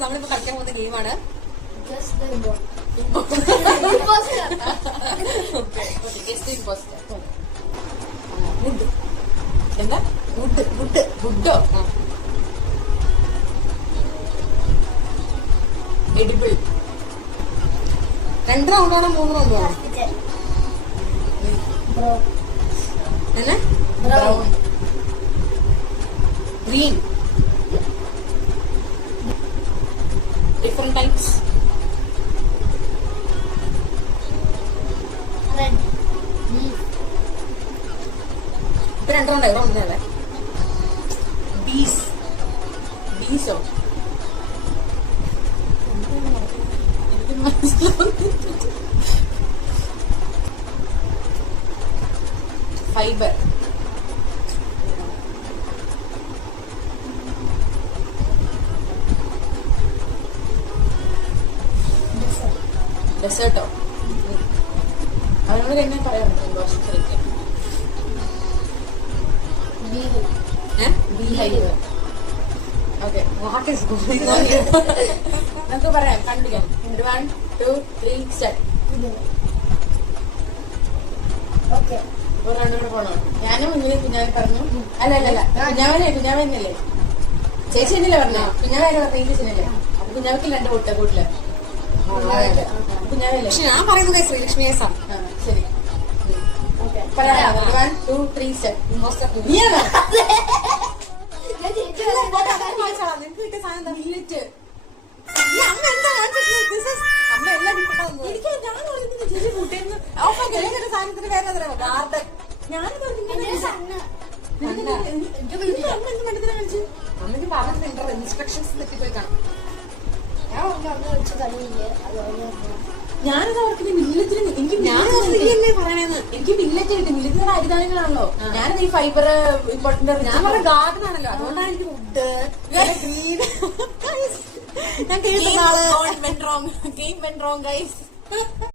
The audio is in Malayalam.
നമ്മളിപ്പോ കളിക്കാൻ പോകുന്ന ഗെയിമാണ് എന്താ വുഡോ എഡിബിൾ. 2 റൗണ്ടാണോ 3 റൗണ്ടാണോ? Brown, green, different types. ഇപ്പൊ 2 റൗണ്ടായി. റൗണ്ടിനല്ലേ? ബീസോ ഫൈബർ, ഡെസേർട്ടോ. അവനോട് എന്നെ പറയാൻ പറ്റും ദോഷം ശരിക്കും. ഓക്കെ, നമുക്ക് പറയാം, കണ്ടിരിക്കാം. 1, 2, 3 സ്റ്റാർട്ട്. ഒരു രണ്ടും കൂടെ പോണോ? ഞാനും മുന്നിൽ കുഞ്ഞാവി പറഞ്ഞു. അല്ല കുഞ്ഞാവന്നല്ലേ ചേച്ചി എന്നല്ലേ പറഞ്ഞോ? കുഞ്ഞാവായിട്ട് പറഞ്ഞ ചേച്ചിനല്ലേ? അപ്പൊ കുഞ്ഞാവയ്ക്ക് 2 കൂട്ട കൂട്ടില് കുഞ്ഞാവല്ലേ? ഞാൻ പറയുന്നത് ശ്രീലക്ഷ്മിയെ. ശരി, പറയാം. 1, 2, 3 സ്റ്റാർട്ട്. നിനക്ക് കിട്ടിയ സാധനം മില്ലറ്റ്. അമ്മ എല്ലാം എനിക്ക് ഞാൻ ചേച്ചി കൂട്ടിന്ന് സാധനത്തിന് വേറെ ഗാർഡൻ. ഞാനിത് അമ്മക്ക് പറഞ്ഞിട്ടുണ്ട് ഇൻസ്ട്രക്ഷൻസ് തെറ്റിപ്പോയി കാണാം. ഞാനിത് ഓർക്കുന്നത് മില്ലറ്റിന്. എനിക്ക് ഞാനല്ലേ പറയണേന്ന്. എനിക്ക് മില്ലറ്റ് കിട്ടി. മില്ലറ്റിന്റെ അരിധാന്യങ്ങളാണല്ലോ. ഞാനത് ഈ ഫൈബർ ഇമ്പോർട്ടന്റ്. ഞാൻ പറഞ്ഞ ഗാർഡൻ ആണല്ലോ, അതുകൊണ്ടാണ് എനിക്ക് വുഡ് ഗ്രീൻ. ഞാൻ കേട്ട